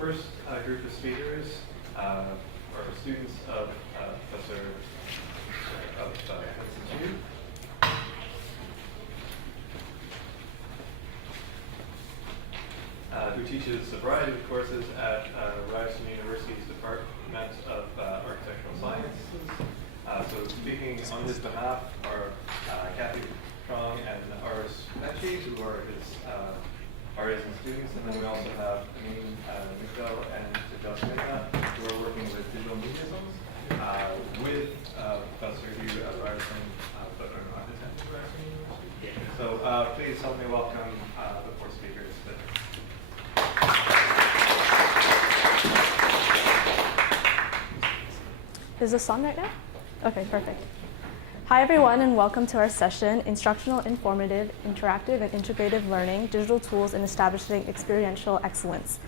first group of speakers are students of Professor Vincent, who teaches a variety of courses at Ryerson University's Department of Architectural Sciences. So speaking on his behalf are Cathy, Truong, and Cathy, who are his students, and then we also have Amin, Nikdel, and who are working with digital media zones with Professor Hugh at Ryerson, but are not attending Ryerson University. So please help me welcome the four speakers today. Is this on right now? Okay, perfect. Hi everyone, and welcome to our session, Instructional, Informative, Interactive, and Integrative Learning, Digital Tools in Establishing Experiential Excellence.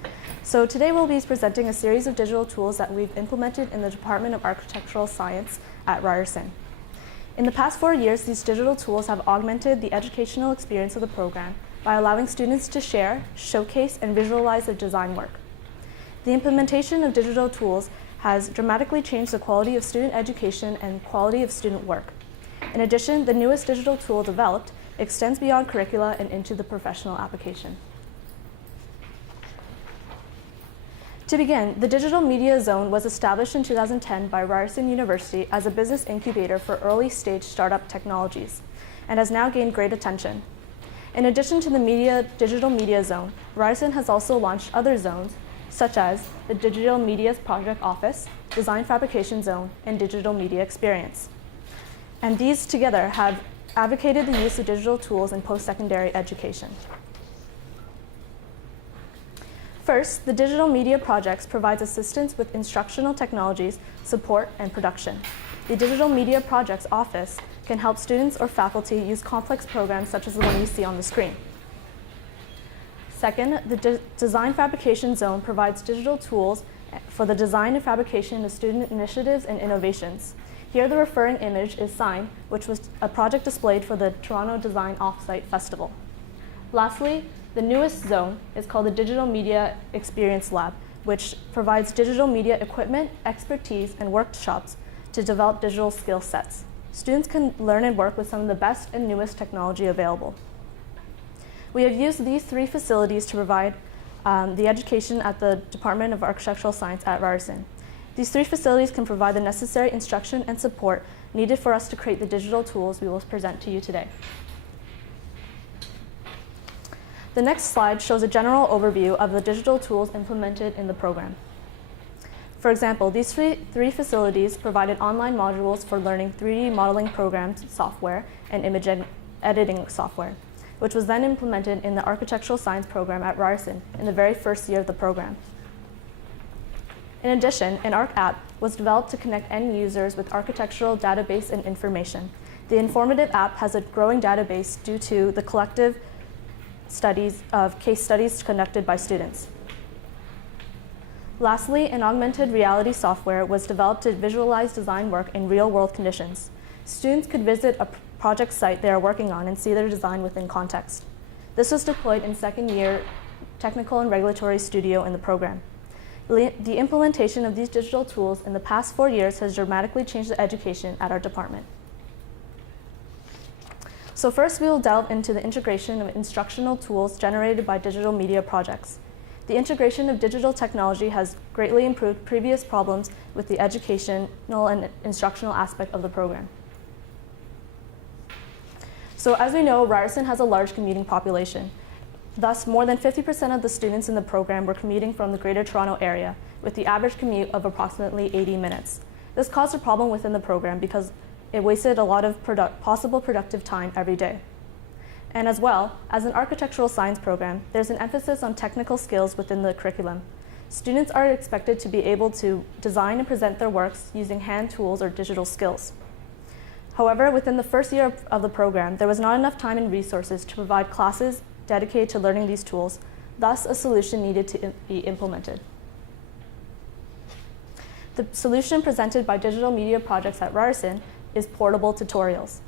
So today we'll be presenting a series of digital tools that we've implemented in the Department of Architectural Science at Ryerson. In the past 4 years, these digital tools have augmented the educational experience of the program by allowing students to share, showcase, and visualize their design work. The implementation of digital tools has dramatically changed the quality of student education and quality of student work. In addition, the newest digital tool developed extends beyond curricula and into the professional application. To begin, the Digital Media Zone was established in 2010 by Ryerson University as a business incubator for early-stage startup technologies, and has now gained great attention. In addition to the Digital Media Zone, Ryerson has also launched other zones, such as the Digital Media Project Office, Design Fabrication Zone, and Digital Media Experience. And these together have advocated the use of digital tools in post-secondary education. First, the Digital Media Projects provides assistance with instructional technologies, support, and production. The Digital Media Projects Office can help students or faculty use complex programs such as the one you see on the screen. Second, the Design Fabrication Zone provides digital tools for the design and fabrication of student initiatives and innovations. Here the referring image is Sign, which was a project displayed for the Toronto Design Offsite Festival. Lastly, the newest zone is called the Digital Media Experience Lab, which provides digital media equipment, expertise, and workshops to develop digital skill sets. Students can learn and work with some of the best and newest technology available. We have used these three facilities to provide the education at the Department of Architectural Science at Ryerson. These three facilities can provide the necessary instruction and support needed for us to create the digital tools we will present to you today. The next slide shows a general overview of the digital tools implemented in the program. For example, these three facilities provided online modules for learning 3D modeling programs, software, and image editing software, which was then implemented in the Architectural Science program at Ryerson in the very first year of the program. In addition, an ARC app was developed to connect end users with architectural database and information. The informative app has a growing database due to the collective studies of case studies conducted by students. Lastly, an augmented reality software was developed to visualize design work in real-world conditions. Students could visit a project site they are working on and see their design within context. This was deployed in second-year technical and regulatory studio in the program. The implementation of these digital tools in the past 4 years has dramatically changed the education at our department. So first, we will delve into the integration of instructional tools generated by digital media projects. The integration of digital technology has greatly improved previous problems with the educational and instructional aspect of the program. So as we know, Ryerson has a large commuting population. Thus, more than 50% of the students in the program were commuting from the Greater Toronto Area, with the average commute of approximately 80 minutes. This caused a problem within the program because it wasted a lot of possible productive time every day. And as well, as an architectural science program, there's an emphasis on technical skills within the curriculum. Students are expected to be able to design and present their works using hand tools or digital skills. However, within the first year of the program, there was not enough time and resources to provide classes dedicated to learning these tools. Thus, a solution needed to be implemented. The solution presented by Digital Media Projects at Ryerson is portable tutorials.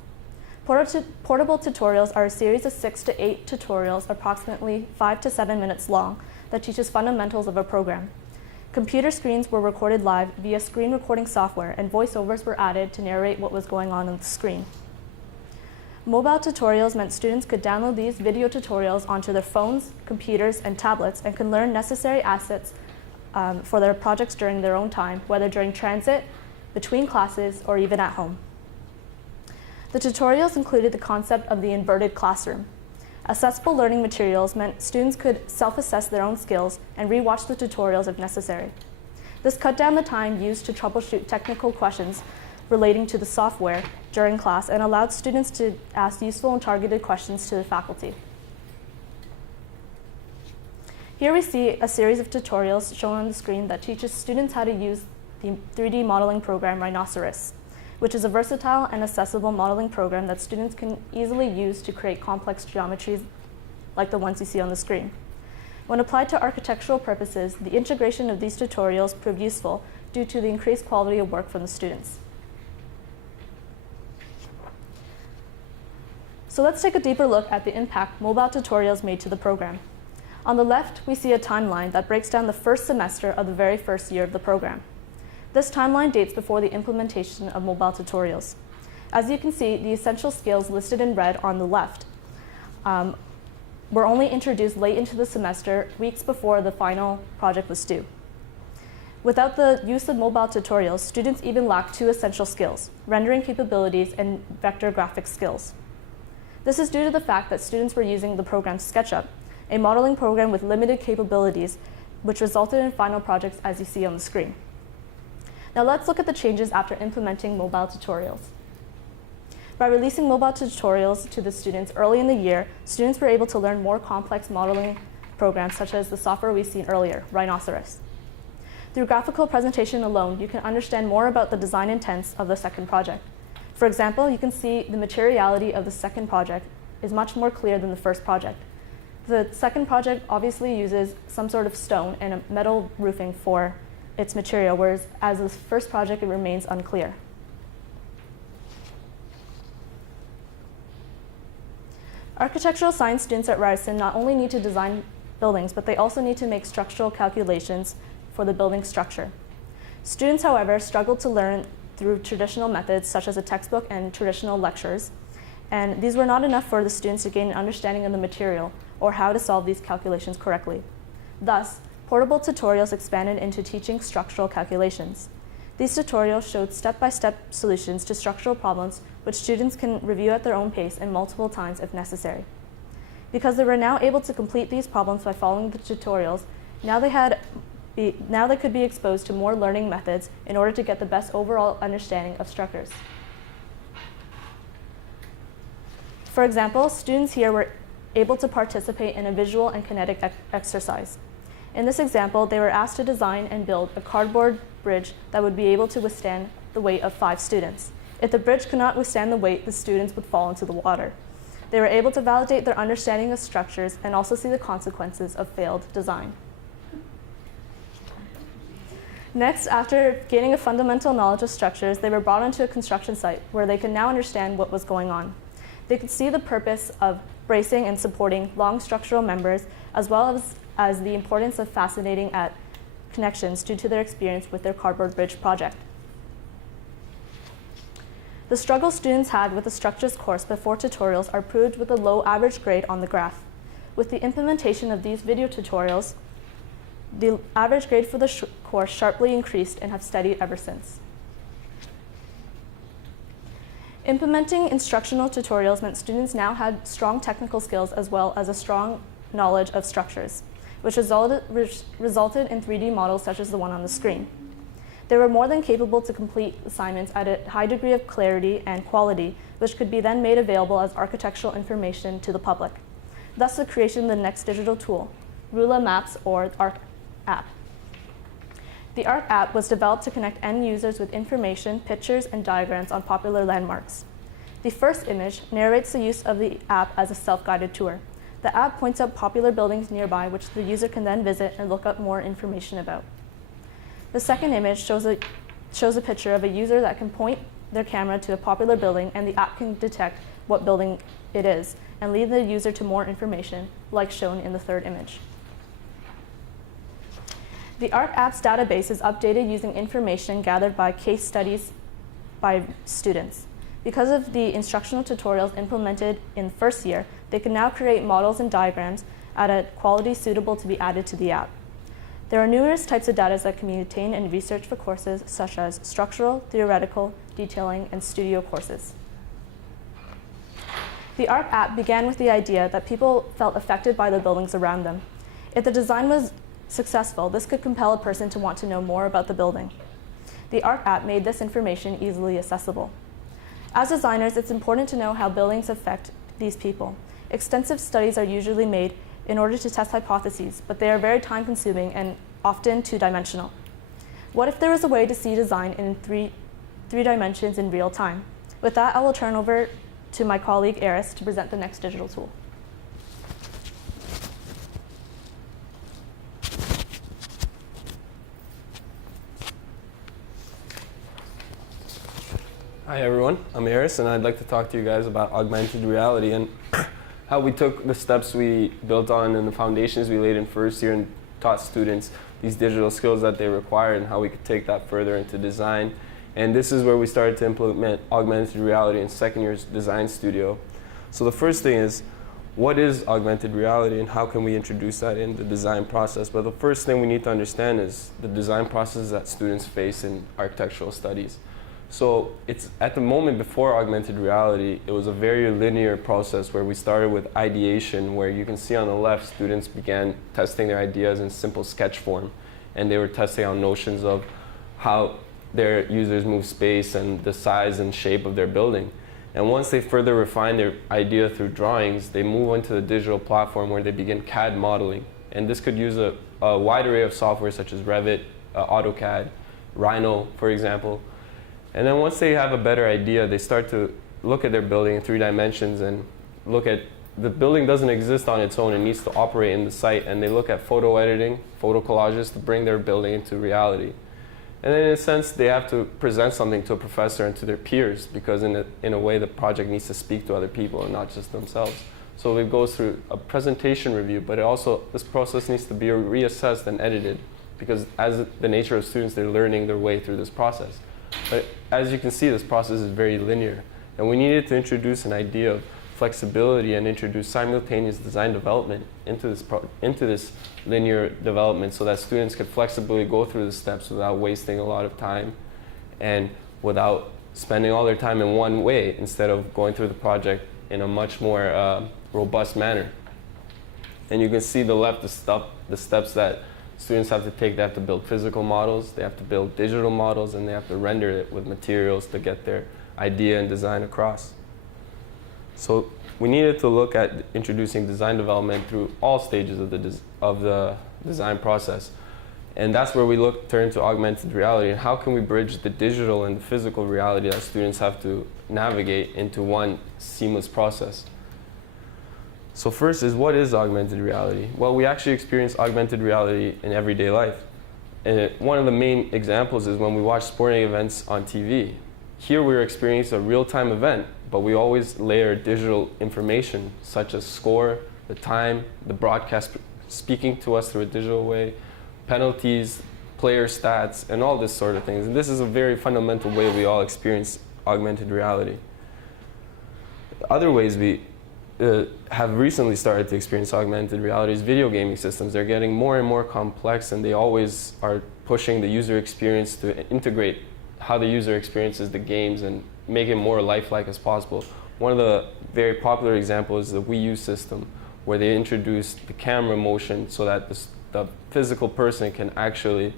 Portable tutorials are a series of 6 to 8 tutorials, approximately 5 to 7 minutes long, that teaches fundamentals of a program. Computer screens were recorded live via screen recording software, and voiceovers were added to narrate what was going on the screen. Mobile tutorials meant students could download these video tutorials onto their phones, computers, and tablets and could learn necessary assets for their projects during their own time, whether during transit, between classes, or even at home. The tutorials included the concept of the inverted classroom. Accessible learning materials meant students could self-assess their own skills and re-watch the tutorials if necessary. This cut down the time used to troubleshoot technical questions relating to the software during class and allowed students to ask useful and targeted questions to the faculty. Here we see a series of tutorials shown on the screen that teaches students how to use the 3D modeling program Rhinoceros, which is a versatile and accessible modeling program that students can easily use to create complex geometries like the ones you see on the screen. When applied to architectural purposes, the integration of these tutorials proved useful due to the increased quality of work from the students. So let's take a deeper look at the impact mobile tutorials made to the program. On the left, we see a timeline that breaks down the first semester of the very first year of the program. This timeline dates before the implementation of mobile tutorials. As you can see, the essential skills listed in red on the left were only introduced late into the semester, weeks before the final project was due. Without the use of mobile tutorials, students even lacked two essential skills: rendering capabilities and vector graphics skills. This is due to the fact that students were using the program SketchUp, a modeling program with limited capabilities, which resulted in final projects as you see on the screen. Now let's look at the changes after implementing mobile tutorials. By releasing mobile tutorials to the students early in the year, students were able to learn more complex modeling programs such as the software we've seen earlier, Rhinoceros. Through graphical presentation alone, you can understand more about the design intents of the second project. For example, you can see the materiality of the second project is much more clear than the first project. The second project obviously uses some sort of stone and a metal roofing for its material, whereas as the first project, it remains unclear. Architectural science students at Ryerson not only need to design buildings, but they also need to make structural calculations for the building structure. Students, however, struggle to learn through traditional methods such as a textbook and traditional lectures, and these were not enough for the students to gain an understanding of the material or how to solve these calculations correctly. Thus, portable tutorials expanded into teaching structural calculations. These tutorials showed step-by-step solutions to structural problems which students can review at their own pace and multiple times if necessary. Because they were now able to complete these problems by following the tutorials, now they could be exposed to more learning methods in order to get the best overall understanding of structures. For example, students here were able to participate in a visual and kinetic exercise. In this example, they were asked to design and build a cardboard bridge that would be able to withstand the weight of 5 students. If the bridge could not withstand the weight, the students would fall into the water. They were able to validate their understanding of structures and also see the consequences of failed design. Next, after gaining a fundamental knowledge of structures, they were brought onto a construction site where they could now understand what was going on. They could see the purpose of bracing and supporting long structural members, as well as the importance of fascinating at connections due to their experience with their cardboard bridge project. The struggles students had with the structures course before tutorials are proved with a low average grade on the graph. With the implementation of these video tutorials, the average grade for the course sharply increased and have steadied ever since. Implementing instructional tutorials meant students now had strong technical skills as well as a strong knowledge of structures, which resulted in 3D models such as the one on the screen. They were more than capable to complete assignments at a high degree of clarity and quality, which could be then made available as architectural information to the public. Thus, the creation of the next digital tool, Rula Maps or ARC app. The ARC app was developed to connect end users with information, pictures, and diagrams on popular landmarks. The first image narrates the use of the app as a self-guided tour. The app points out popular buildings nearby, which the user can then visit and look up more information about. The second image shows a picture of a user that can point their camera to a popular building, and the app can detect what building it is and lead the user to more information, like shown in the third image. The ARC app's database is updated using information gathered by case studies by students. Because of the instructional tutorials implemented in first year, they can now create models and diagrams at a quality suitable to be added to the app. There are numerous types of data that can be obtained and researched for courses such as structural, theoretical, detailing, and studio courses. The ARC app began with the idea that people felt affected by the buildings around them. If the design was successful, this could compel a person to want to know more about the building. The ARC app made this information easily accessible. As designers, it's important to know how buildings affect these people. Extensive studies are usually made in order to test hypotheses, but they are very time-consuming and often two-dimensional. What if there was a way to see design in three dimensions in real time? With that, I will turn over to my colleague Ailsa to present the next digital tool. Hi everyone, I'm Ailsa and I'd like to talk to you guys about augmented reality and how we took the steps we built on and the foundations we laid in first year and taught students these digital skills that they require and how we could take that further into design. And this is where we started to implement augmented reality in second year's design studio. So the first thing is, what is augmented reality and how can we introduce that in the design process? But the first thing we need to understand is the design process that students face in architectural studies. So it's at the moment before augmented reality, it was a very linear process where we started with ideation, where you can see on the left, students began testing their ideas in simple sketch form. And they were testing out notions of how their users move space and the size and shape of their building. And once they further refine their idea through drawings, they move into the digital platform where they begin Cad modeling. And this could use a wide array of software such as Revit, AutoCAD, Rhino, for example. And then once they have a better idea, they start to look at their building in 3 dimensions and look at the building doesn't exist on its own. It needs to operate in the site. And they look at photo editing, photo collages to bring their building into reality. And then in a sense, they have to present something to a professor and to their peers because in a way, the project needs to speak to other people and not just themselves. So it goes through a presentation review, but this process needs to be reassessed and edited because as the nature of students, they're learning their way through this process. But as you can see, this process is very linear. And we needed to introduce an idea of flexibility and introduce simultaneous design development into this linear development so that students could flexibly go through the steps without wasting a lot of time and without spending all their time in one way instead of going through the project in a much more robust manner. And you can see the left, the steps that students have to take. They have to build physical models, they have to build digital models, and they have to render it with materials to get their idea and design across. So we needed to look at introducing design development through all stages of the design process. And that's where we turn to augmented reality and how can we bridge the digital and the physical reality that students have to navigate into one seamless process. So first is, what is augmented reality? Well, we actually experience augmented reality in everyday life. And one of the main examples is when we watch sporting events on TV. Here we're experiencing a real-time event, but we always layer digital information such as score, the time, the broadcast speaking to us through a digital way, penalties, player stats, and all this sort of things. And this is a very fundamental way we all experience augmented reality. Other ways we have recently started to experience augmented reality is video gaming systems. They're getting more and more complex, and they always are pushing the user experience to integrate how the user experiences the games and make it more lifelike as possible. One of the very popular examples is the Wii U system, where they introduced the camera motion so that the physical person can actually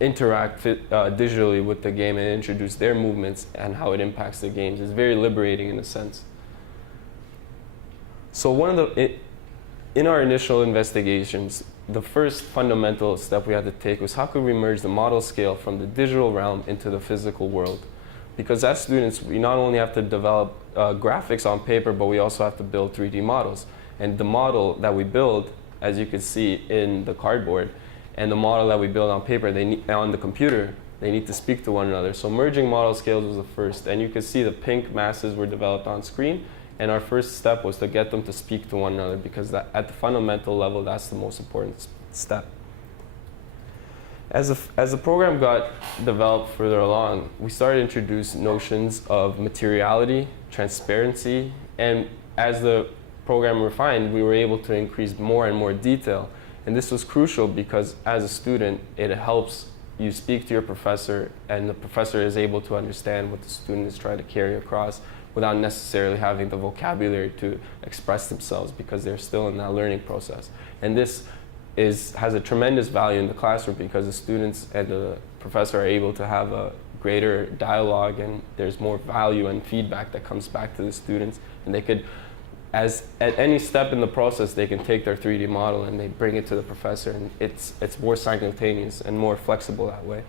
interact digitally with the game and introduce their movements and how it impacts the games. It's very liberating in a sense. So in our initial investigations, the first fundamental step we had to take was how could we merge the model scale from the digital realm into the physical world? Because as students, we not only have to develop graphics on paper, but we also have to build 3D models. And the model that we build, as you can see in the cardboard, and the model that we build on paper, on the computer, they need to speak to one another. So merging model scales was the first. And you can see the pink masses were developed on screen. And our first step was to get them to speak to one another because at the fundamental level, that's the most important step. As the program got developed further along, we started to introduce notions of materiality, transparency, and as the program refined, we were able to increase more and more detail. And this was crucial because as a student, it helps you speak to your professor, and the professor is able to understand what the student is trying to carry across without necessarily having the vocabulary to express themselves because they're still in that learning process. And this has a tremendous value in the classroom because the students and the professor are able to have a greater dialogue, and there's more value and feedback that comes back to the students, and they could, at any step in the process, they can take their 3D model and they bring it to the professor, and it's more simultaneous and more flexible that way.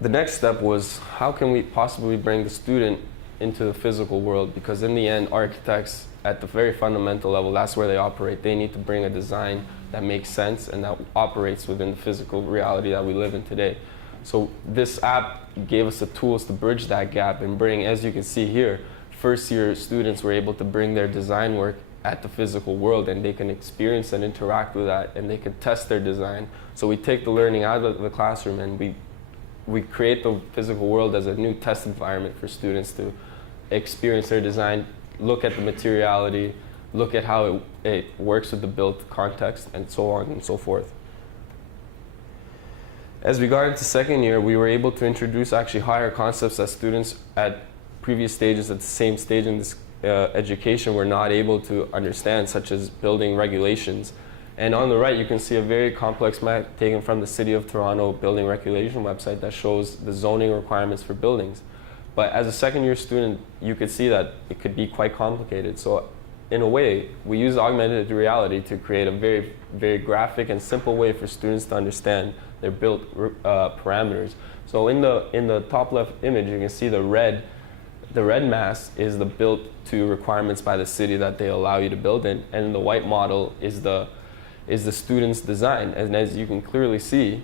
The next step was, how can we possibly bring the student into the physical world? Because in the end, architects, at the very fundamental level, that's where they operate. They need to bring a design that makes sense and that operates within the physical reality that we live in today. So this app gave us the tools to bridge that gap and bring, as you can see here, first-year students were able to bring their design work at the physical world, and they can experience and interact with that, and they can test their design. So we take the learning out of the classroom, and we create the physical world as a new test environment for students to experience their design, look at the materiality, look at how it works with the built context, and so on and so forth. As we got into second year, we were able to introduce actually higher concepts that students at previous stages, at the same stage in this education, were not able to understand, such as building regulations. And on the right, you can see a very complex map taken from the City of Toronto building regulation website that shows the zoning requirements for buildings. But as a second year student, you could see that it could be quite complicated. So in a way, we use augmented reality to create a very, very graphic and simple way for students to understand their built parameters. So in the top left image, you can see the red mass is the built to requirements by the city that they allow you to build in, and the white model is the student's design. And as you can clearly see,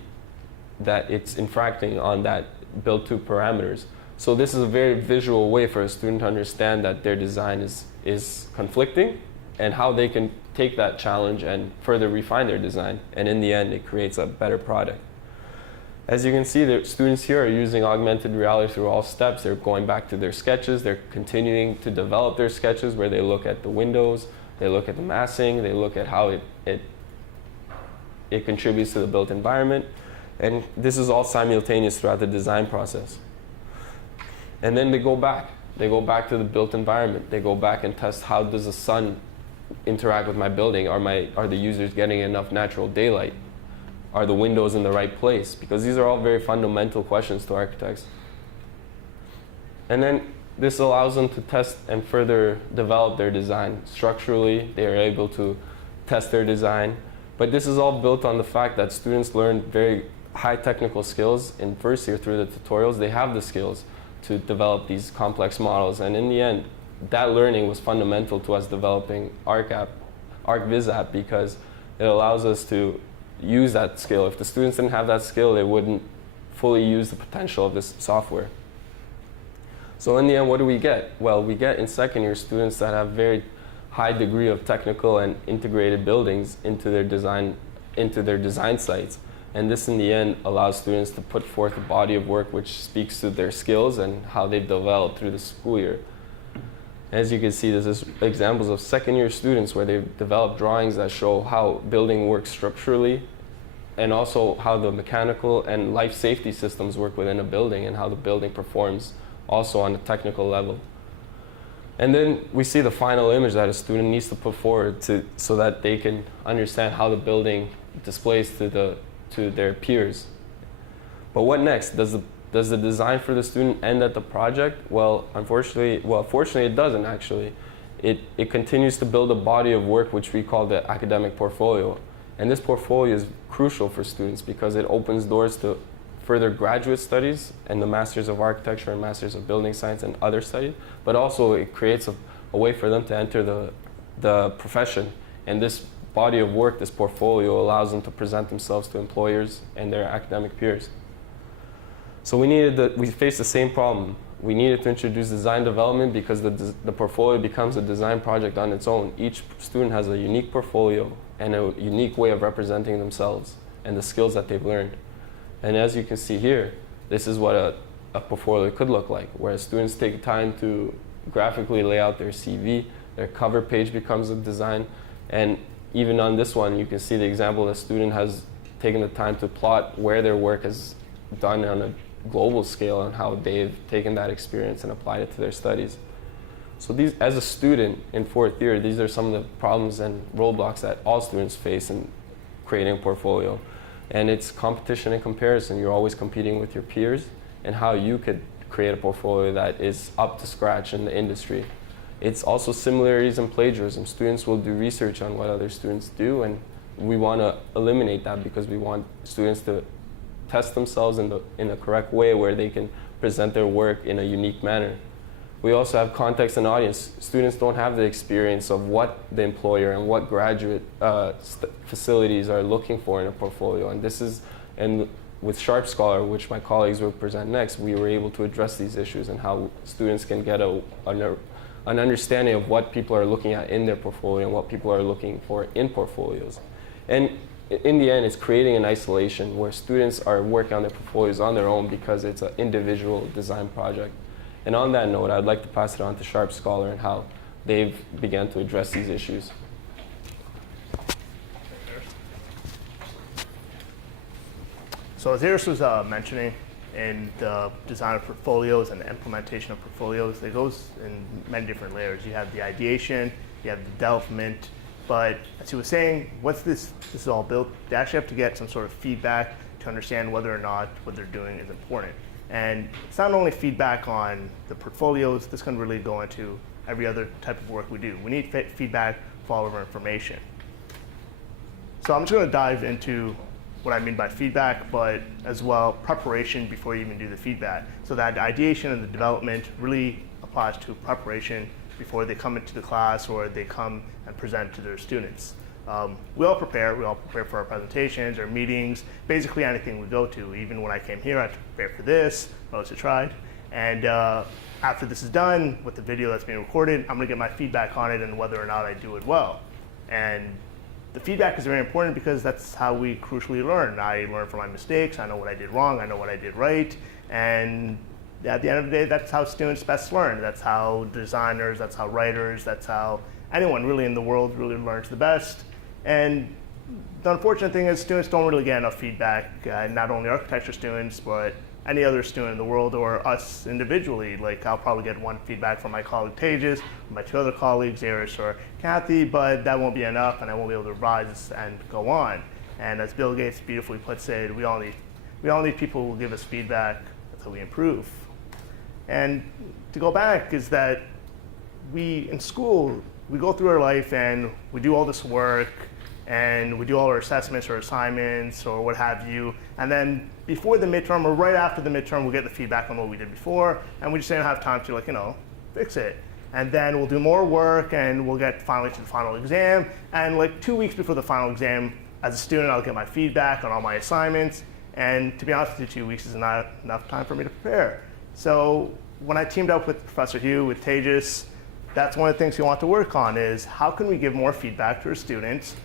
that it's infracting on that built to parameters. So this is a very visual way for a student to understand that their design is conflicting, and how they can take that challenge and further refine their design. And in the end, it creates a better product. As you can see, the students here are using augmented reality through all steps. They're going back to their sketches. They're continuing to develop their sketches, where they look at the windows, they look at the massing, they look at how it contributes to the built environment. And this is all simultaneous throughout the design process. And then they go back. They go back to the built environment. They go back and test, how does the sun interact with my building? Are the users getting enough natural daylight? Are the windows in the right place? Because these are all very fundamental questions to architects. And then this allows them to test and further develop their design. Structurally, they are able to test their design. But this is all built on the fact that students learn very high technical skills in first year through the tutorials. They have the skills to develop these complex models. And in the end, that learning was fundamental to us developing ArcViz app, because it allows us to use that skill. If the students didn't have that skill, they wouldn't fully use the potential of this software. So in the end, what do we get? Well, we get in second year students that have very high degree of technical and integrated buildings into their design sites. And this, in the end, allows students to put forth a body of work which speaks to their skills and how they've developed through the school year. As you can see, there's examples of second-year students where they've developed drawings that show how building works structurally, and also how the mechanical and life safety systems work within a building, and how the building performs also on a technical level. And then we see the final image that a student needs to put forward so that they can understand how the building displays to their peers. But what next? Does the design for the student end at the project? Well, fortunately it doesn't actually. It continues to build a body of work which we call the academic portfolio. And this portfolio is crucial for students because it opens doors to further graduate studies and the Masters of Architecture and Masters of Building Science and other studies, but also it creates a way for them to enter the profession. And this body of work, this portfolio, allows them to present themselves to employers and their academic peers. So we faced the same problem. we needed to introduce design development because the portfolio becomes a design project on its own. Each student has a unique portfolio and a unique way of representing themselves and the skills that they've learned. And as you can see here, this is what a portfolio could look like, where students take time to graphically lay out their CV, their cover page becomes a design, and even on this one, you can see the example the student has taken the time to plot where their work is done on a global scale and how they've taken that experience and applied it to their studies. So these, as a student in fourth year, these are some of the problems and roadblocks that all students face in creating a portfolio. And it's competition and comparison. You're always competing with your peers and how you could create a portfolio that is up to scratch in the industry. It's also similarities and plagiarism. Students will do research on what other students do, and we want to eliminate that because we want students to test themselves in the correct way where they can present their work in a unique manner. We also have context and audience. Students don't have the experience of what the employer and what graduate facilities are looking for in a portfolio. And with Sharp Scholar, which my colleagues will present next, we were able to address these issues and how students can get an understanding of what people are looking at in their portfolio and what people are looking for in portfolios. And in the end, it's creating an isolation where students are working on their portfolios on their own because it's an individual design project. And on that note, I'd like to pass it on to Sharp Scholar and how they've begun to address these issues. So as Ailsa was mentioning, in the design of portfolios and the implementation of portfolios, it goes in many different layers. You have the ideation, you have the development, but as he was saying, once this is all built, they actually have to get some sort of feedback to understand whether or not what they're doing is important. And it's not only feedback on the portfolios, this can really go into every other type of work we do. We need feedback for all of our information. So I'm just going to dive into what I mean by feedback, but as well preparation before you even do the feedback. So that ideation and the development really applies to preparation before they come into the class or they come and present to their students. We all prepare for our presentations or meetings, basically anything we go to. Even when I came here, I had to prepare for this, I also tried. And after this is done, with the video that's being recorded, I'm gonna get my feedback on it and whether or not I do it well. And the feedback is very important because that's how we crucially learn. I learn from my mistakes, I know what I did wrong, I know what I did right, and at the end of the day, that's how students best learn. That's how designers, that's how writers, that's how anyone really in the world really learns the best. And the unfortunate thing is students don't really get enough feedback, not only architecture students, but any other student in the world or us individually. Like I'll probably get one feedback from my colleague Tejas, from my two other colleagues, Ailsa or Cathy, but that won't be enough and I won't be able to revise and go on. And as Bill Gates beautifully puts it, we all need people who will give us feedback until we improve. And to go back is that in school, we go through our life and we do all this work and we do all our assessments or assignments or what have you. And then before the midterm or right after the midterm, we'll get the feedback on what we did before and we just don't have time to fix it. And then we'll do more work and we'll get finally to the final exam. And like 2 weeks before the final exam, as a student, I'll get my feedback on all my assignments. And to be honest with you, 2 weeks is not enough time for me to prepare. So when I teamed up with Professor Hugh, with Tejas, that's one of the things we want to work on is how can we give more feedback to our students,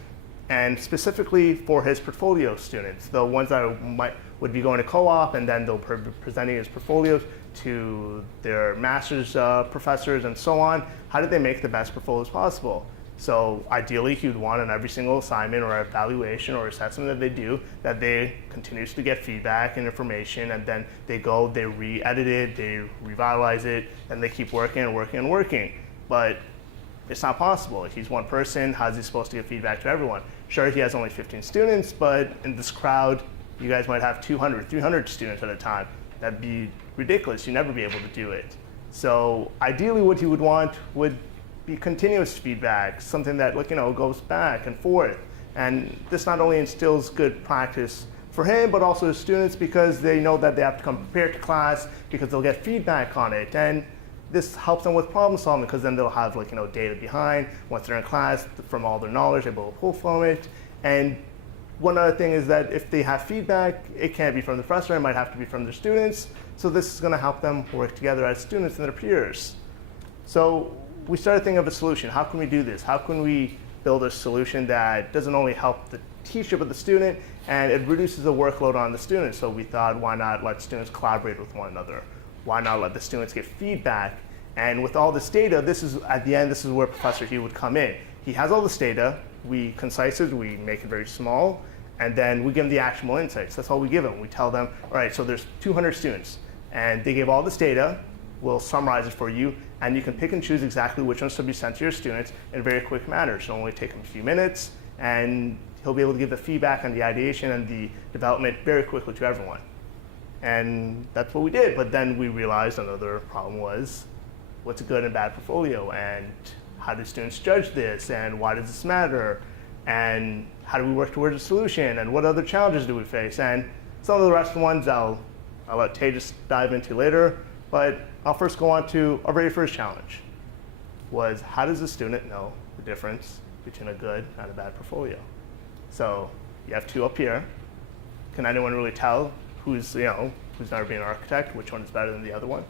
and specifically for his portfolio students, the ones that would be going to co-op and then they'll be presenting his portfolios to their master's professors and so on. How did they make the best portfolios possible? So ideally, he would want on every single assignment or evaluation or assessment that they do, that they continuously get feedback and information, and then they go, they re-edit it, they revitalize it, and they keep working and working and working. But it's not possible. If he's one person, how's he supposed to give feedback to everyone? Sure, he has only 15 students, but in this crowd, you guys might have 200, 300 students at a time. That'd be ridiculous. You'd never be able to do it. So ideally, what he would want would be continuous feedback, something that goes back and forth. And this not only instills good practice for him, but also his students, because they know that they have to come prepared to class because they'll get feedback on it. And this helps them with problem solving because then they'll have data behind once they're in class from all their knowledge, they're able to pull from it. And one other thing is that if they have feedback, it can't be from the professor, it might have to be from their students. So this is going to help them work together as students and their peers. So we started thinking of a solution. How can we do this? How can we build a solution that doesn't only help the teacher but the student, and it reduces the workload on the student? So we thought, why not let students collaborate with one another? Why not let the students get feedback? And with all this data, this is, at the end, this is where Professor Hugh would come in. He has all this data, we concise it, we make it very small, and then we give them the actionable insights. That's all we give them. We tell them, all right, so there's 200 students, and they gave all this data, we'll summarize it for you, and you can pick and choose exactly which ones to be sent to your students in a very quick manner. It'll only take him a few minutes, and he'll be able to give the feedback and the ideation and the development very quickly to everyone. And that's what we did, but then we realized another problem was, what's a good and bad portfolio, and how do students judge this, and why does this matter, and how do we work towards a solution, and what other challenges do we face? And some of the rest of the ones I'll let Tejas dive into later, but I'll first go on to our very first challenge, was how does the student know the difference between a good and a bad portfolio? So you have two up here. Can anyone really tell who's never been an architect, which one is better than the other one?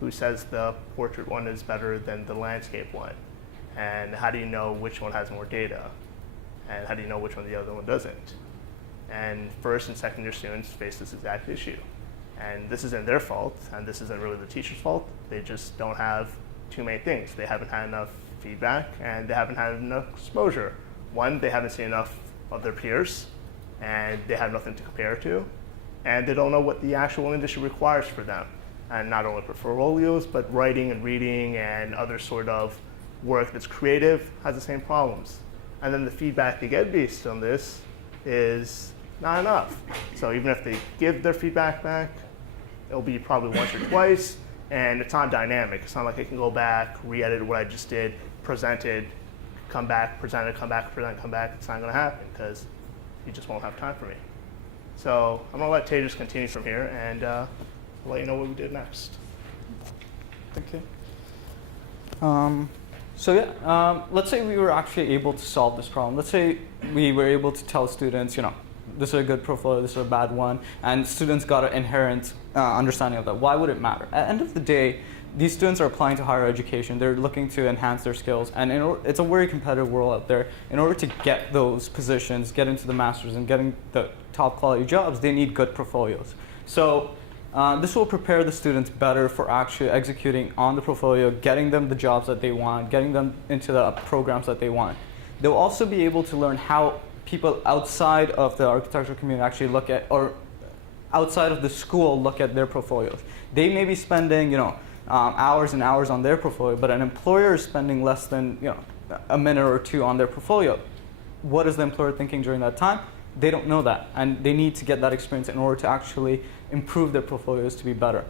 Who says the portrait one is better than the landscape one? And how do you know which one has more data? And how do you know which one the other one doesn't? And first and second year students face this exact issue. And this isn't their fault, and this isn't really the teacher's fault. They just don't have two main things. They haven't had enough feedback, and they haven't had enough exposure. One, they haven't seen enough of their peers, and they have nothing to compare to. And they don't know what the actual industry requires for them. And not only portfolios, but writing and reading and other sort of work that's creative has the same problems. And then the feedback they get based on this is not enough. So even if they give their feedback back, it'll be probably once or twice, and it's not dynamic. It's not like I can go back, re-edit what I just did, present it, come back, present it, come back, present it, come back. It's not going to happen because you just won't have time for me. So I'm going to let Tejas continue from here, and I'll let you know what we did next. Okay. Let's say we were actually able to solve this problem. Let's say we were able to tell students, this is a good portfolio, this is a bad one, and students got an inherent understanding of that. Why would it matter? At the end of the day, these students are applying to higher education. They're looking to enhance their skills, and it's a very competitive world out there. In order to get those positions, get into the masters, and getting the top quality jobs, they need good portfolios. So this will prepare the students better for actually executing on the portfolio, getting them the jobs that they want, getting them into the programs that they want. They'll also be able to learn how people outside of the architectural community actually look at, or outside of the school look at their portfolios. They may be spending, hours and hours on their portfolio, but an employer is spending less than, a minute or two on their portfolio. What is the employer thinking during that time? They don't know that, and they need to get that experience in order to actually improve their portfolios to be better.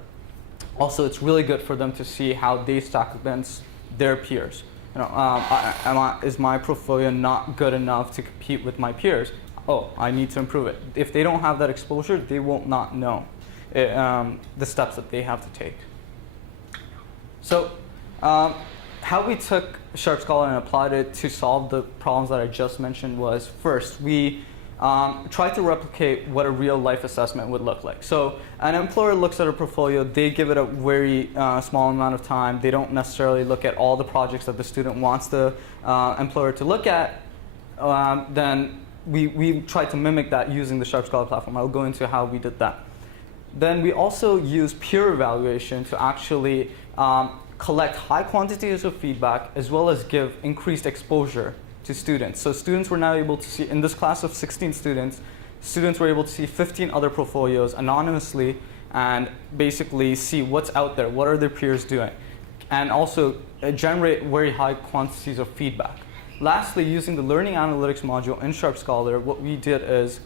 Also, it's really good for them to see how they stack against their peers. Is my portfolio not good enough to compete with my peers? Oh, I need to improve it. If they don't have that exposure, they will not know the steps that they have to take. So how we took Sharp Scholar and applied it to solve the problems that I just mentioned was, first, we tried to replicate what a real life assessment would look like. So an employer looks at a portfolio, they give it a very small amount of time. They don't necessarily look at all the projects that the student wants the employer to look at. Then we tried to mimic that using the Sharp Scholar platform. I'll go into how we did that. Then we also use peer evaluation to actually collect high quantities of feedback as well as give increased exposure to students. So students were now able to see, in this class of 16 students, students were able to see 15 other portfolios anonymously and basically see what's out there, what are their peers doing, and also generate very high quantities of feedback. Lastly, using the learning analytics module in Sharp Scholar, what we did is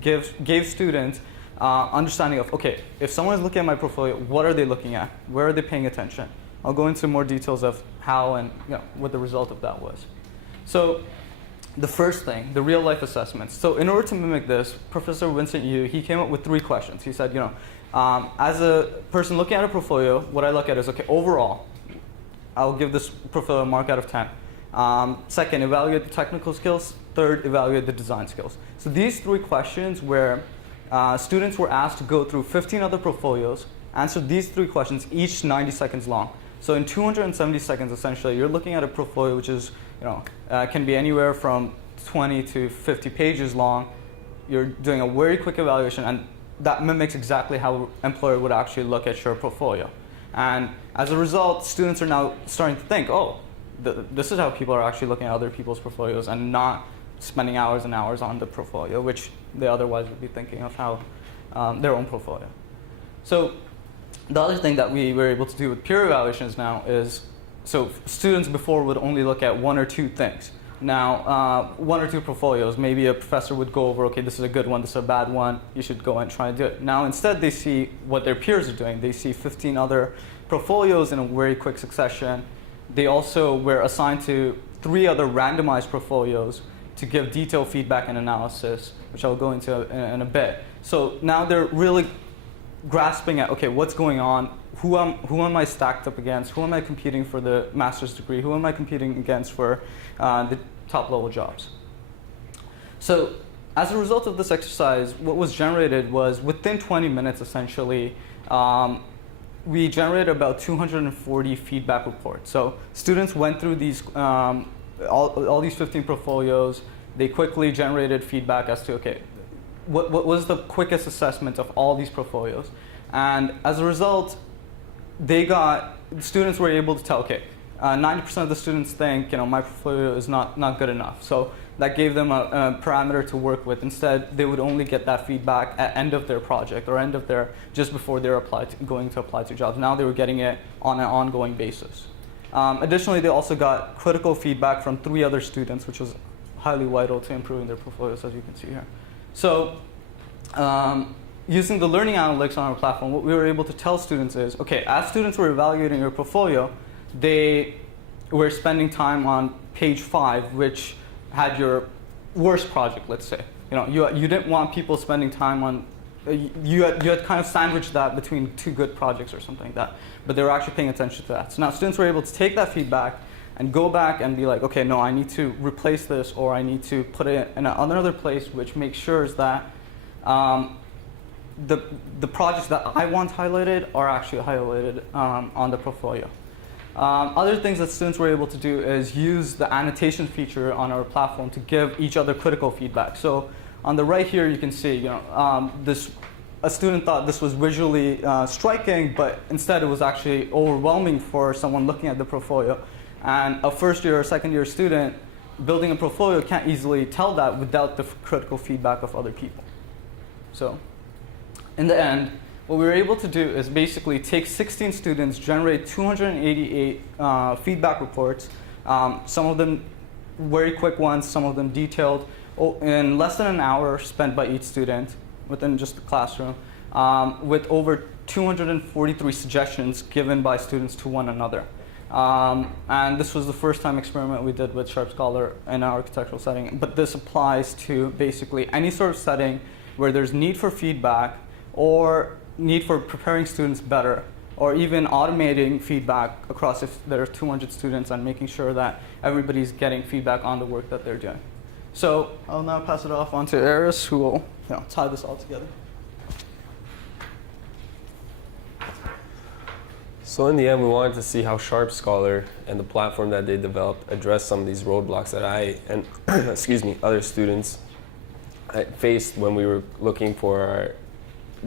gave students understanding of, okay, if someone is looking at my portfolio, what are they looking at? Where are they paying attention? I'll go into more details of how and what the result of that was. So the first thing, the real life assessments. So in order to mimic this, Professor Vincent he came up with 3 questions. He said, as a person looking at a portfolio, what I look at is, okay, overall, I'll give this portfolio a mark out of 10. Second, evaluate the technical skills. Third, evaluate the design skills. So these 3 questions where students were asked to go through 15 other portfolios, answer these 3 questions, each 90 seconds long. So in 270 seconds, essentially, you're looking at a portfolio which is, can be anywhere from 20 to 50 pages long. You're doing a very quick evaluation, and that mimics exactly how an employer would actually look at your portfolio. And as a result, students are now starting to think, oh, this is how people are actually looking at other people's portfolios and not spending hours and hours on the portfolio, which they otherwise would be thinking of how their own portfolio. So the other thing that we were able to do with peer evaluations now is, so students before would only look at 1 or 2 things. Now, 1 or 2 portfolios, maybe a professor would go over, okay, this is a good one, this is a bad one, you should go and try and do it. Now, instead, they see what their peers are doing. They see 15 other portfolios in a very quick succession. They also were assigned to 3 other randomized portfolios to give detailed feedback and analysis, which I'll go into in a bit. So now they're really grasping at, okay, what's going on? Who am I stacked up against? Who am I competing for the master's degree? Who am I competing against for the top level jobs? So as a result of this exercise, what was generated was within 20 minutes, essentially, we generated about 240 feedback reports. So students went through these, all these 15 portfolios. They quickly generated feedback as to, okay, what was the quickest assessment of all these portfolios? And as a result, students were able to tell, okay, 90% of the students think, my portfolio is not good enough. So that gave them a parameter to work with. Instead, they would only get that feedback at end of their project or end of just before they're going to apply to jobs. Now they were getting it on an ongoing basis. Additionally, they also got critical feedback from 3 other students, which was highly vital to improving their portfolios, as you can see here. So using the learning analytics on our platform, what we were able to tell students is, okay, as students were evaluating your portfolio, they were spending time on page 5, which had your worst project, let's say. You didn't want people spending time on, you had kind of sandwiched that between 2 good projects or something like that, but they were actually paying attention to that. So now students were able to take that feedback and go back and be like, okay, no, I need to replace this, or I need to put it in another place, which makes sure that the projects that I want highlighted are actually highlighted on the portfolio. Other things that students were able to do is use the annotation feature on our platform to give each other critical feedback. So on the right here, you can see, a student thought this was visually striking, but instead it was actually overwhelming for someone looking at the portfolio. And a first year or second year student building a portfolio can't easily tell that without the critical feedback of other people. So in the end, what we were able to do is basically take 16 students, generate 288 feedback reports, some of them very quick ones, some of them detailed, in less than an hour spent by each student within just the classroom, with over 243 suggestions given by students to one another. And this was the first time experiment we did with Sharp Scholar in our architectural setting, but this applies to basically any sort of setting where there's need for feedback or need for preparing students better, or even automating feedback across if there are 200 students and making sure that everybody's getting feedback on the work that they're doing. So I'll now pass it off on to Aris, who will tie this all together. So in the end, we wanted to see how Sharp Scholar and the platform that they developed addressed some of these roadblocks that I and other students faced when we were looking for our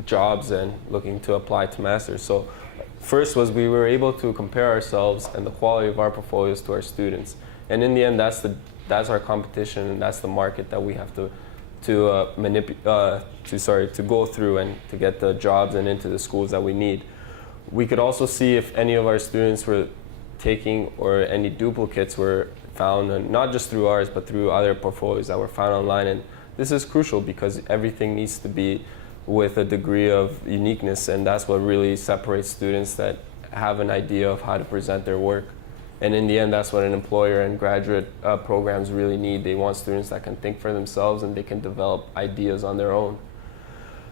jobs and looking to apply to masters. So first was we were able to compare ourselves and the quality of our portfolios to our students. And in the end, that's our competition, and that's the market that we have to go through and to get the jobs and into the schools that we need. We could also see if any of our students were taking or any duplicates were found, and not just through ours, but through other portfolios that were found online. And this is crucial because everything needs to be with a degree of uniqueness, and that's what really separates students that have an idea of how to present their work. And in the end, that's what an employer and graduate programs really need. They want students that can think for themselves and they can develop ideas on their own.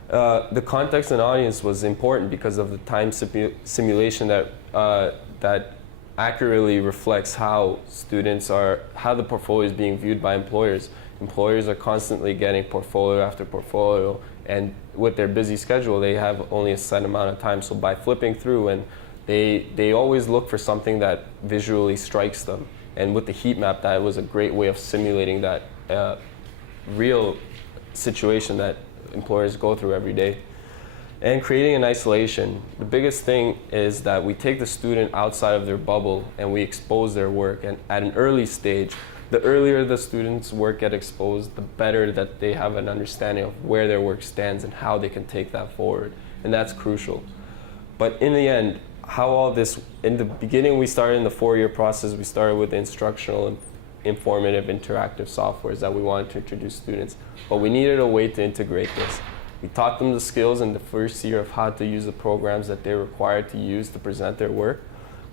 The context and audience was important because of the time simulation that accurately reflects how the portfolio is being viewed by employers. Employers are constantly getting portfolio after portfolio, and with their busy schedule, they have only a set amount of time. So by flipping through, and they always look for something that visually strikes them. And with the heat map, that was a great way of simulating that real situation that employers go through every day. And creating an isolation. The biggest thing is that we take the student outside of their bubble and we expose their work. And at an early stage, the earlier the students' work get exposed, the better that they have an understanding of where their work stands and how they can take that forward. And that's crucial. But in the end, how all this, in the beginning we started in the 4-year process, we started with the instructional and informative interactive softwares that we wanted to introduce students. But we needed a way to integrate this. We taught them the skills in the first year of how to use the programs that they're required to use to present their work.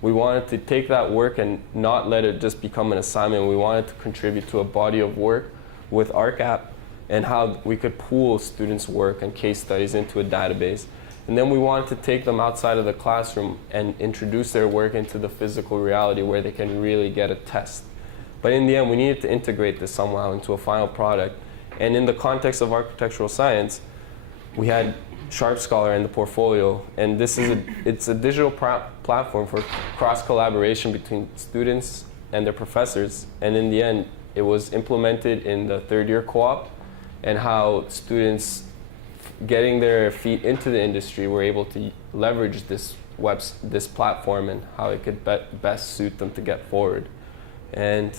We wanted to take that work and not let it just become an assignment. We wanted to contribute to a body of work with ArcApp and how we could pool students' work and case studies into a database. And then we wanted to take them outside of the classroom and introduce their work into the physical reality where they can really get a test. But in the end, we needed to integrate this somehow into a final product. And in the context of architectural science, we had Sharp Scholar in the portfolio, and it's a digital platform for cross collaboration between students and their professors. And in the end, it was implemented in the 3rd-year co-op, and how students getting their feet into the industry were able to leverage this platform and how it could best suit them to get forward. And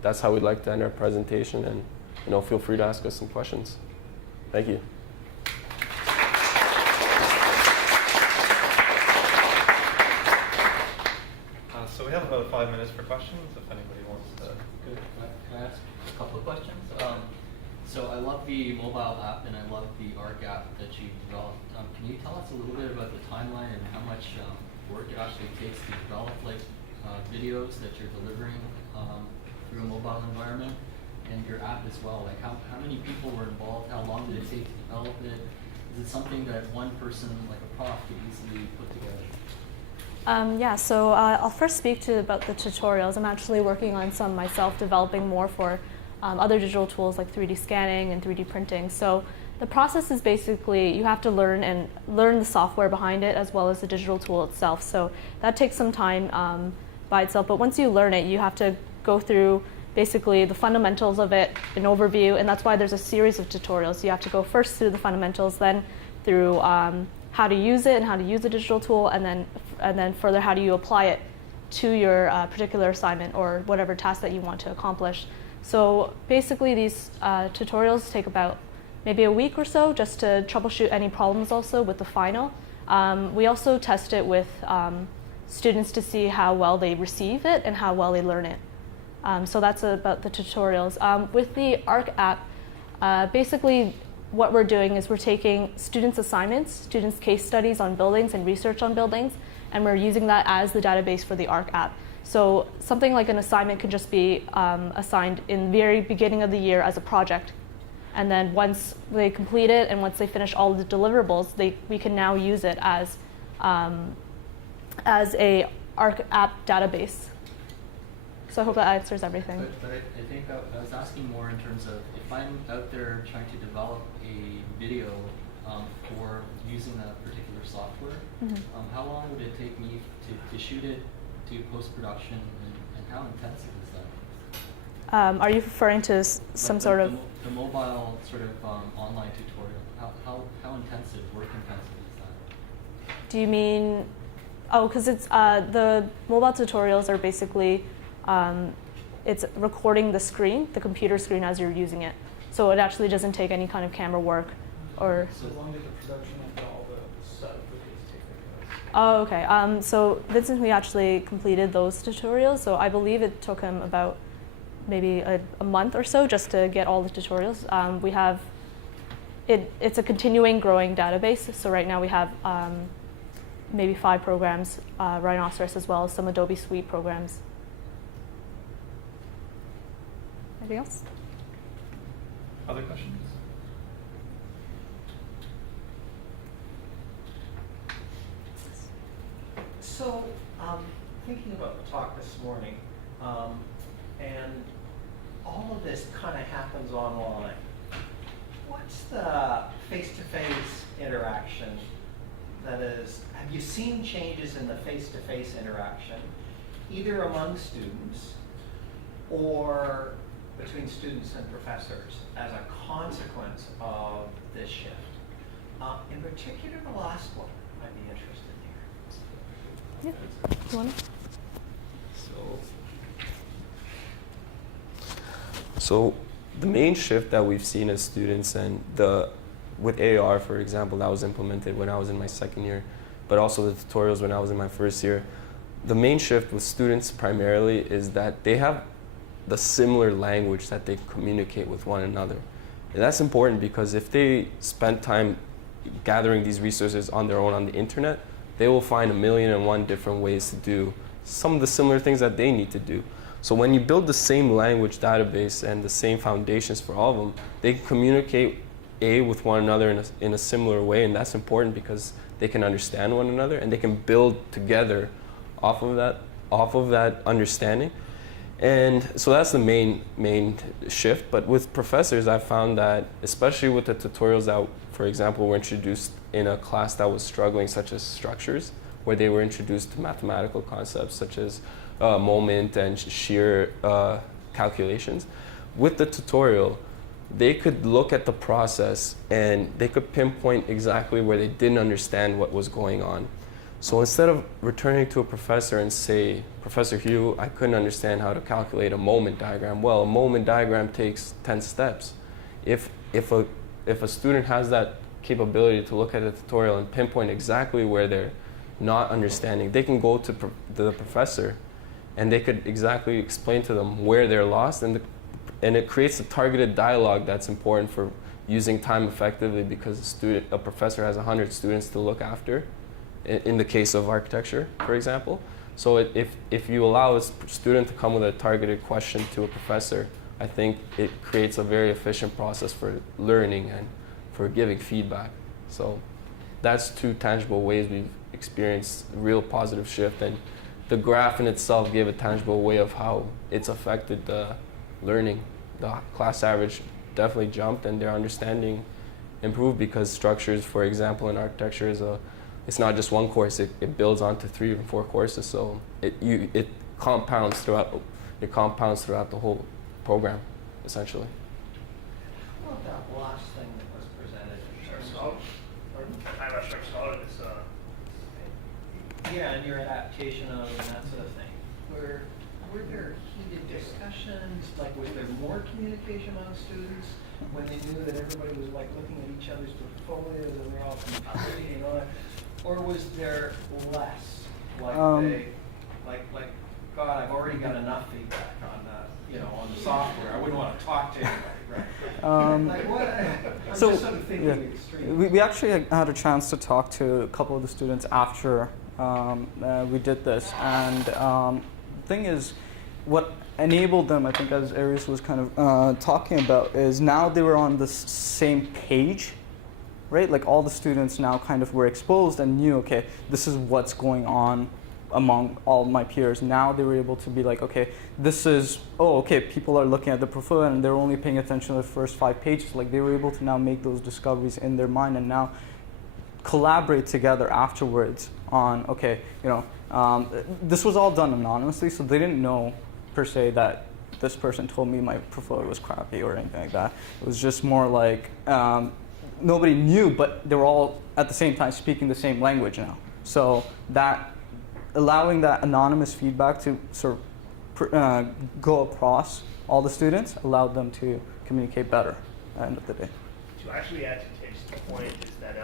that's how we'd like to end our presentation. And feel free to ask us some questions. Thank you. So we have about 5 minutes for questions, if anybody wants to. Good. Can I ask a couple of questions? So I love the mobile app and I love the ARC app that you developed. Can you tell us a little bit about the timeline and how much work it actually takes to develop videos that you're delivering through a mobile environment, and your app as well? Like how many people were involved? How long did it take to develop it? Is it something that one person, like a prof, could easily put together? Yeah, so I'll first speak about the tutorials. I'm actually working on some myself, developing more for other digital tools like 3D scanning and 3D printing. So the process is basically you have to learn the software behind it as well as the digital tool itself. So that takes some time by itself. But once you learn it, you have to go through basically the fundamentals of it, an overview, and that's why there's a series of tutorials. You have to go first through the fundamentals, then through how to use it and how to use the digital tool, and then further how do you apply it to your particular assignment or whatever task that you want to accomplish. So basically these tutorials take about maybe a week or so just to troubleshoot any problems also with the final. We also test it with students to see how well they receive it and how well they learn it. So that's about the tutorials. With the ARC app, basically what we're doing is we're taking students' assignments, students' case studies on buildings and research on buildings, and we're using that as the database for the ARC app. So something like an assignment could just be assigned in the very beginning of the year as a project. And then once they complete it and once they finish all the deliverables, we can now use it as a ARC app database. So I hope that answers everything. But I think I was asking more in terms of if I'm out there trying to develop a video for using a particular software, how long would it take me to shoot it, to post-production, and how intensive is that? Are you referring to some sort of... The mobile sort of online tutorial. How intensive, work intensive is that? Do you mean... Oh, because it's the mobile tutorials are basically it's recording the screen, the computer screen as you're using it. So it actually doesn't take any kind of camera work or... So long as the production and all the setup take place? Oh, okay. So Vincent, we actually completed those tutorials. So I believe it took him about maybe a month or so just to get all the tutorials. We have, it's a continuing growing database. So right now we have maybe 5 programs, Rhinoceros as well as some Adobe Suite programs. Anything else? Other questions? So, thinking about the talk this morning, and all of this kind of happens online. What's the face-to-face interaction that is, have you seen changes in the face-to-face interaction, either among students or between students and professors as a consequence of this shift? In particular, the last one, I'd be interested in hearing. Yeah. You want to? So the main shift that we've seen as students, and with AR, for example, that was implemented when I was in my second year, but also the tutorials when I was in my first year. The main shift with students primarily is that they have the similar language that they communicate with one another. And that's important because if they spend time gathering these resources on their own on the internet, they will find 1,000,001 different ways to do some of the similar things that they need to do. So when you build the same language database and the same foundations for all of them, they can communicate with one another in a similar way, and that's important because they can understand one another and they can build together off of that understanding. And so that's the main shift. But with professors, I found that, especially with the tutorials that, for example, were introduced in a class that was struggling, such as structures, where they were introduced to mathematical concepts such as moment and shear calculations. With the tutorial, they could look at the process and they could pinpoint exactly where they didn't understand what was going on. So instead of returning to a professor and say, Professor Hugh, I couldn't understand how to calculate a moment diagram. Well, a moment diagram takes 10 steps. If a student has that capability to look at a tutorial and pinpoint exactly where they're not understanding, they can go to the professor and they could exactly explain to them where they're lost, and it creates a targeted dialogue that's important for using time effectively, because a professor has 100 students to look after in the case of architecture, for example. So if you allow a student to come with a targeted question to a professor, I think it creates a very efficient process for learning and for giving feedback. So that's two tangible ways we've experienced real positive shift, and the graph in itself gave a tangible way of how it's affected the learning. The class average definitely jumped and their understanding improved, because structures, for example, in architecture it's not just one course, it builds onto 3 or 4 courses, so it compounds throughout the whole program, essentially. How about that last thing that was presented in terms Scholar? I'm not sure scholar is yeah, and your adaptation of and that sort of thing. Were there heated discussions? Like, was there more communication among students when they knew that everybody was like looking at each other's portfolios and they're all competing and all that? Or was there less? Like God, I've already got enough feedback on on the software. I wouldn't want to talk to anybody, right? Like what? I'm So just sort of thinking extreme. we actually had a chance to talk to a couple of the students after we did this, and the thing is, what enabled them, I think, as Aries was kind of talking about, is now they were on the same page, right? Like all the students now kind of were exposed and knew, okay, this is what's going on among all my peers. Now they were able to be like, okay, people are looking at the portfolio and they're only paying attention to the first 5 pages. Like they were able to now make those discoveries in their mind and now collaborate together afterwards on, okay, this was all done anonymously, so they didn't know per se that this person told me my portfolio was crappy or anything like that. It was just more like nobody knew, but they were all at the same time speaking the same language now. So that allowing that anonymous feedback to sort of go across all the students allowed them to communicate better at the end of the day. To actually add to Tate's point is that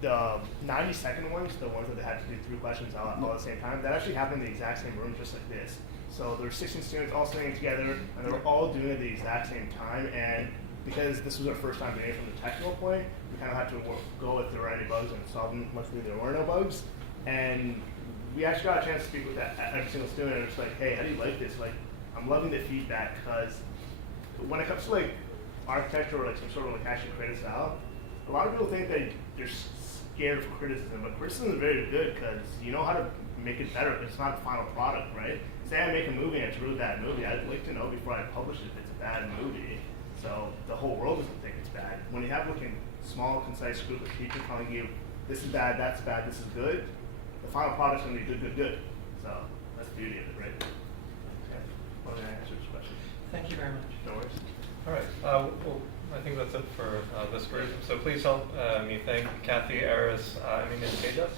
the 90-second ones, the ones that they had to do 3 questions all at the same time, that actually happened in the exact same room, just like this. So there were 16 students all sitting together, and they were all doing it at the exact same time. And because this was our first time doing it from the technical point, we kind of had to go if there were any bugs and solve them. Luckily, there were no bugs. And we actually got a chance to speak with every single student, and it's like, hey, how do you like this? Like, I'm loving the feedback, because when it comes to like architecture or like some sort of like actually creative style, a lot of people think that you're scared of criticism, but criticism is very good because you know how to make it better. It's not the final product, right? Say I make a movie and it's a really bad movie, I'd like to know before I publish it if it's a bad movie, so the whole world doesn't think it's bad. When you have like a small, concise group of people telling you, this is bad, this is good, the final product's gonna be good, good, good. So that's the beauty of it, right? Okay. Well, I answer this question. Thank you very much. No worries. All right. Well, I think that's it for this group. So please help me thank Cathy, Aris, Amin, and Cad.